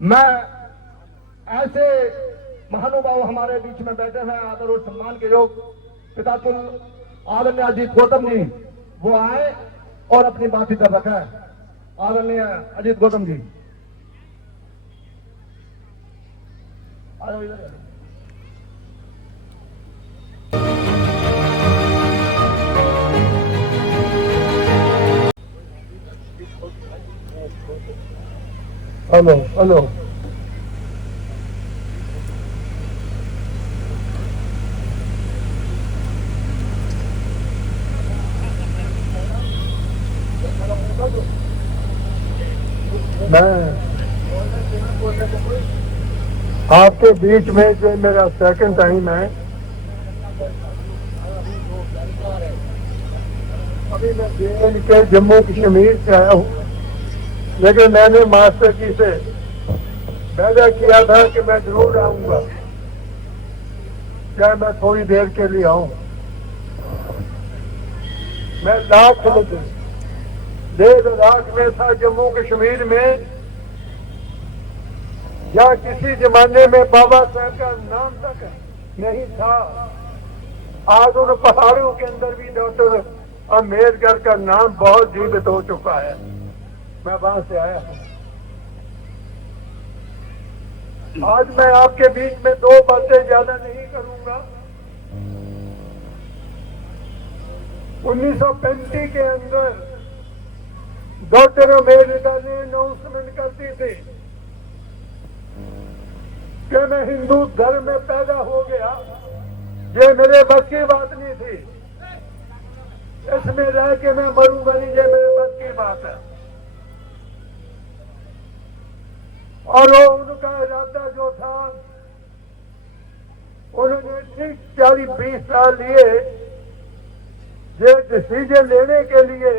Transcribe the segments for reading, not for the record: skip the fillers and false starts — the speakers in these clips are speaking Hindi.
मैं ऐसे महानुभाव हमारे बीच में बैठे हैं आदर और सम्मान के योग पितातुल आदरणीय अजीत गौतम जी, वो आए और अपनी बात इधर रखा है। आदरणीय अजीत गौतम जी इधर। हेलो हेलो मैं आपके बीच में जो मेरा सेकंड टाइम है, अभी मैं जेएन के जम्मू कश्मीर से आया हूँ, लेकिन मैंने मास्टर जी से वादा किया था कि मैं जरूर आऊंगा, चाहे मैं थोड़ी देर के लिए आऊं। मैं लाख में 1.5 लाख में था जम्मू कश्मीर में, या किसी जमाने में बाबा साहब का नाम तक नहीं था। आज उन पहाड़ों के अंदर भी डॉक्टर अम्बेडकर का नाम बहुत जीवित हो चुका है। मैं वहां से आया हूं। आज मैं आपके बीच में 2 बातें ज्यादा नहीं करूंगा। 1935 के अंदर डॉक्टर अम्बेडकर ने अनाउंसमेंट कर दी थी कि मैं हिंदू धर्म में पैदा हो गया। ये मेरे बस की बात नहीं थी, इसमें रह के मैं मरूंगा नहीं, ये मेरे बस की बात है। और वो उनका इरादा जो था, उन्होंने ठीक 40-20 साल लिए ये डिसीजन लेने के लिए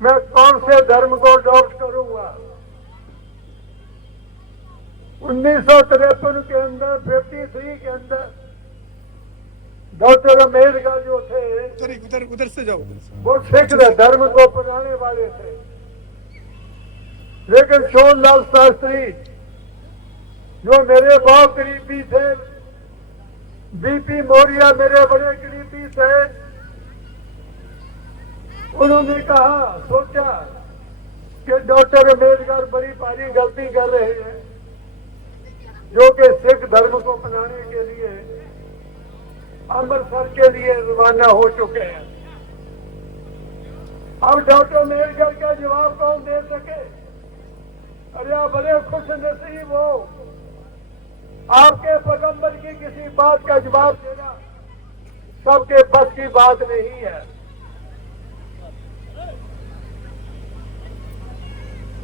मैं कौन से धर्म को अडॉप्ट करूंगा। 1953 के अंदर 53 के अंदर डॉक्टर अम्बेडकर जो थे उधर से जाओ, वो सिख धर्म को अपनाने वाले थे, लेकिन सोनलाल शास्त्री जो मेरे बहुत करीबी थे, बीपी मौर्य मेरे बड़े करीबी थे, उन्होंने कहा, सोचा कि डॉक्टर अम्बेडकर बड़ी भारी गलती कर रहे हैं, जो कि सिख धर्म को अपनाने के लिए अमृतसर के लिए रवाना हो चुके हैं। अब डॉक्टर अम्बेडकर का जवाब कौन दे सके? अरे आप बड़े खुश नसीब हो, आपके पैगंबर की किसी बात का जवाब देना सबके बस की बात नहीं है।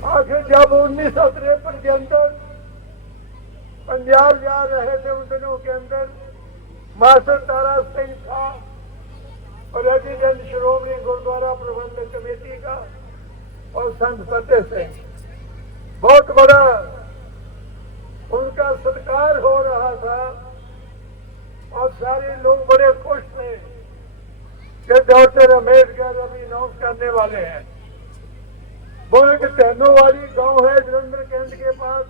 आखिर जब 1953 के अंदर पंजाब जा रहे थे, उन दिनों के अंदर मास्टर तारा सिंह था, प्रेसिडेंट श्रोमणी गुरुद्वारा प्रबंधक कमेटी का, और संत फतेह सिंह, बहुत बड़ा उनका सत्कार हो रहा था और सारे लोग बड़े खुश थे कि डॉक्टर अम्बेडकर अभी अनाउंस करने वाले हैं। वो एक टहनों वाली गांव है जलंधर कैंट के पास,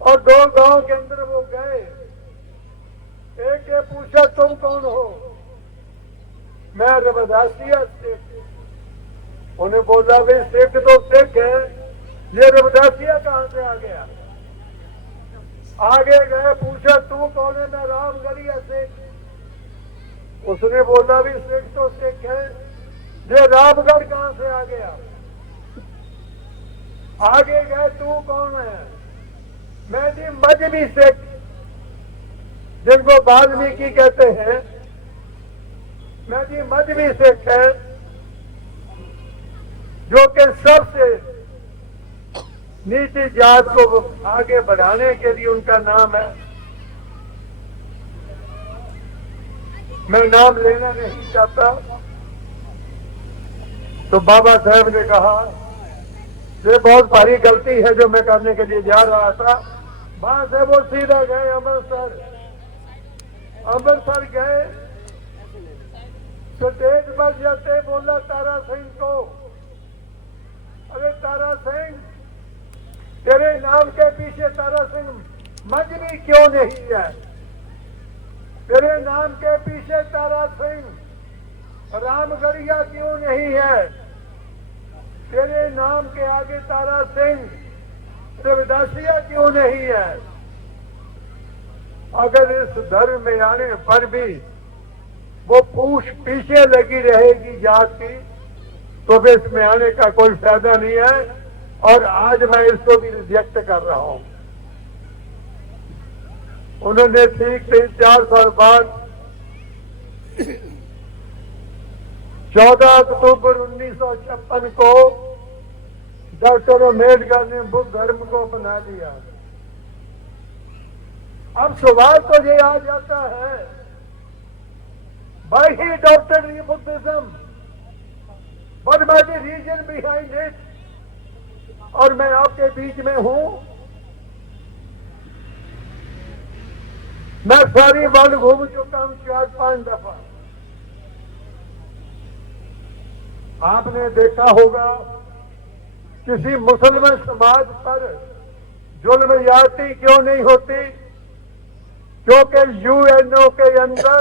और 2 गांव के अंदर वो गए। एक ने पूछा, तुम कौन हो? मैं रविदासिया सिख। उन्हें बोला, भाई सिख तो सिख है, ये रविदासिया कहां से आ गया? आगे गए, पूछा तू कौन है? मैं रामगढ़िया सिख। उसने बोला, भी सिख तो सिख है, ये रामगढ़ कहां से आ गया? आगे गए, तू कौन है? मैं जी मजहबी सिख, जिनको वाल्मीकि कहते हैं, मैं जी मजहबी सिख है, जो कि सबसे नीची जात को आगे बढ़ाने के लिए उनका नाम है। मैं नाम लेना नहीं चाहता। तो बाबा साहब ने कहा, ये बहुत भारी गलती है जो मैं करने के लिए जा रहा था। वहां से वो सीधा गए अमृतसर। अमृतसर गए, स्टेज पर जाते बोला तारा सिंह को, अरे तारा सिंह, तेरे नाम के पीछे तारा सिंह मजनी क्यों नहीं है? तेरे नाम के पीछे तारा सिंह रामगढ़िया क्यों नहीं है? तेरे नाम के आगे तारा सिंह रविदासिया क्यों नहीं है? अगर इस धर्म में आने पर भी वो पूछ पीछे लगी रहेगी जात की, तो भी इसमें आने का कोई फायदा नहीं है। और आज मैं इसको भी रिजेक्ट कर रहा हूं। उन्होंने ठीक 3-4 साल बाद 14 अक्टूबर 1956 को डॉक्टर अम्बेडकर ने बुद्ध धर्म को अपना लिया। अब सवाल तो ये आ जाता है, why he adopted Buddhism? What was the reason behind it? और मैं आपके बीच में हूं। मैं सारी वर्ल्ड घूम चुका हूं 4-5 दफा। आपने देखा होगा किसी मुसलमान समाज पर जुल्म ज्यादती क्यों नहीं होती? क्योंकि यूएनओ के अंदर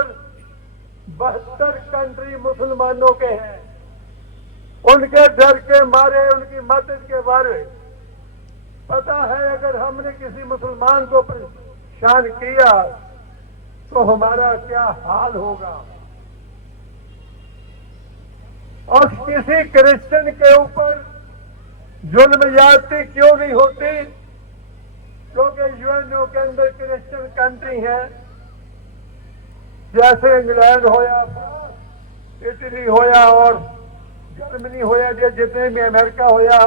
72 कंट्री मुसलमानों के हैं। उनके डर के मारे, उनकी मदद के बारे पता है, अगर हमने किसी मुसलमान को परेशान किया तो हमारा क्या हाल होगा। और किसी क्रिश्चियन के ऊपर जुल्म ज्यादती क्यों नहीं होती? क्योंकि यूएनओ के अंदर क्रिश्चियन कंट्री है, जैसे इंग्लैंड होया, इटली होया और जर्मनी होया, ये जितने भी अमेरिका होया,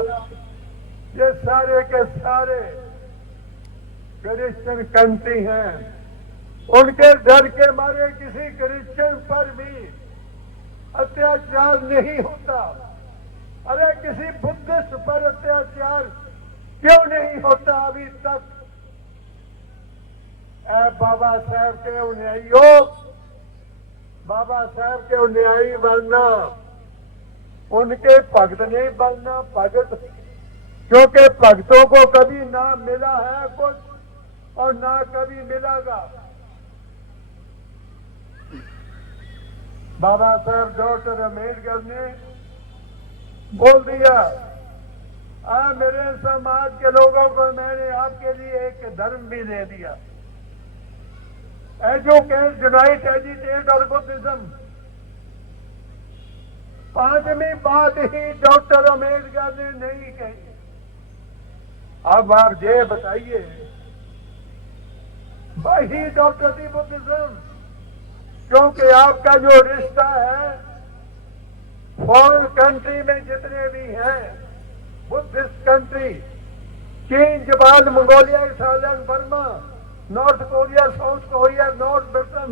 ये सारे के सारे क्रिश्चियन कंट्री हैं। उनके डर के मारे किसी क्रिश्चियन पर भी अत्याचार नहीं होता। अरे किसी बुद्धिस्ट पर अत्याचार क्यों नहीं होता अभी तक? बाबा साहब के अनुयायियों, बाबा साहब के अनुयायी बनना, उनके भक्त नहीं बनना। भगत, क्योंकि भक्तों को कभी ना मिला है कुछ और ना कभी मिलेगा। बाबा साहब डॉक्टर अम्बेडकर ने बोल दिया, मेरे समाज के लोगों को मैंने आपके लिए एक धर्म भी दे दिया, एजुकेट, यूनाइट, एजिटेट और बुद्धिज्म। 5वीं बात ही डॉक्टर अम्बेडकर ने नहीं कही। अब आप ये बताइए, वही डॉक्टर दी बुद्धिज्म, क्योंकि आपका जो रिश्ता है फॉरेन कंट्री में जितने भी हैं बुद्धिस्ट कंट्री, चीन, Japan, Mongolia, Thailand, Burma, north Korea, south Korea, north Britain,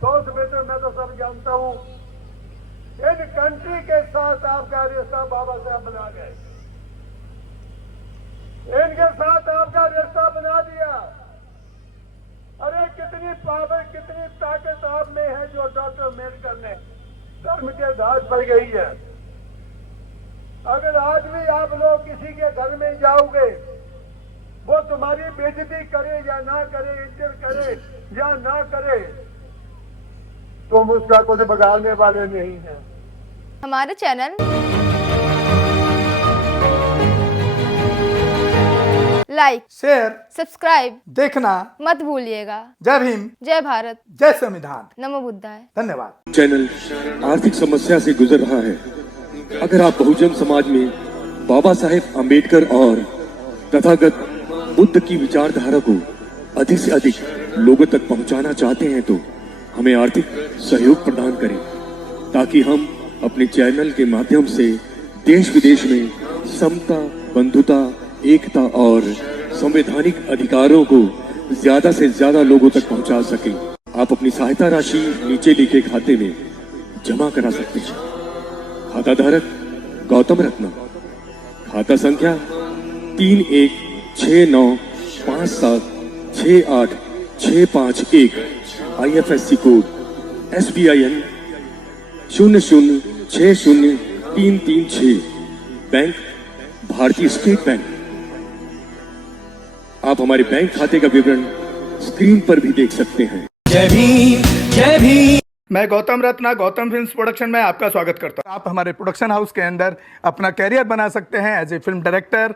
south Britain, मैं तो सब जानता हूं। इन कंट्री के साथ आपका रिश्ता बाबा साहब बना गए, इनके साथ आपका रिश्ता बना दिया। अरे कितनी पावर, कितनी ताकत आप में है जो डॉक्टर अम्बेडकर ने धर्म के आधार पर गई है। अगर आज भी आप लोग किसी के घर में जाओगे, वो तुम्हारी बेइज्जती करे या ना करे, इज्जत करे या ना करे, तुम उसका कुछ बिगाड़ने वाले नहीं हैं। हमारे चैनल लाइक, शेयर, सब्सक्राइब देखना मत भूलिएगा। जय भीम, जय भारत, जय संविधान, नमो बुद्धाय। धन्यवाद। चैनल आर्थिक समस्या से गुजर रहा है। अगर आप बहुजन समाज में बाबा साहेब अम्बेडकर और तथागत बुद्ध की विचारधारा को अधिक से अधिक लोगों तक पहुंचाना चाहते हैं तो हमें आर्थिक सहयोग प्रदान करें, ताकि हम अपने चैनल के माध्यम से देश विदेश में समता, बंधुता, एकता और संवैधानिक अधिकारों को ज्यादा से ज्यादा लोगों तक पहुंचा सकें। आप अपनी सहायता राशि नीचे लिखे खाते में जमा करा सकते हैं। खाता धारक गौतम रत्ना, खाता संख्या 3169576865 IFSC कोड SBIN 0060336, बैंक भारतीय स्टेट बैंक। आप हमारे बैंक खाते का विवरण स्क्रीन पर भी देख सकते हैं। जय भीम जय भीम। मैं गौतम रत्ना गौतम फिल्म्स प्रोडक्शन में आपका स्वागत करता हूं। आप हमारे प्रोडक्शन हाउस के अंदर अपना कैरियर बना सकते हैं as a film director,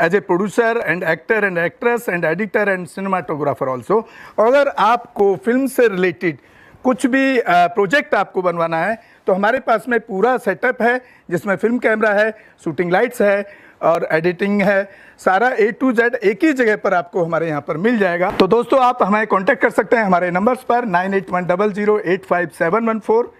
as a producer and actor and actress and editor and cinematographer also. अगर आपको फिल्म से रिलेटेड कुछ भी प्रोजेक्ट आपको बनवाना है तो हमारे पास में पूरा सेटअप है, जिसमें फिल्म कैमरा है, शूटिंग लाइट्स है और एडिटिंग है। सारा A to Z एक ही जगह पर आपको हमारे यहाँ पर मिल जाएगा। तो दोस्तों, आप हमें कांटेक्ट कर सकते हैं हमारे नंबर्स पर 9810085714।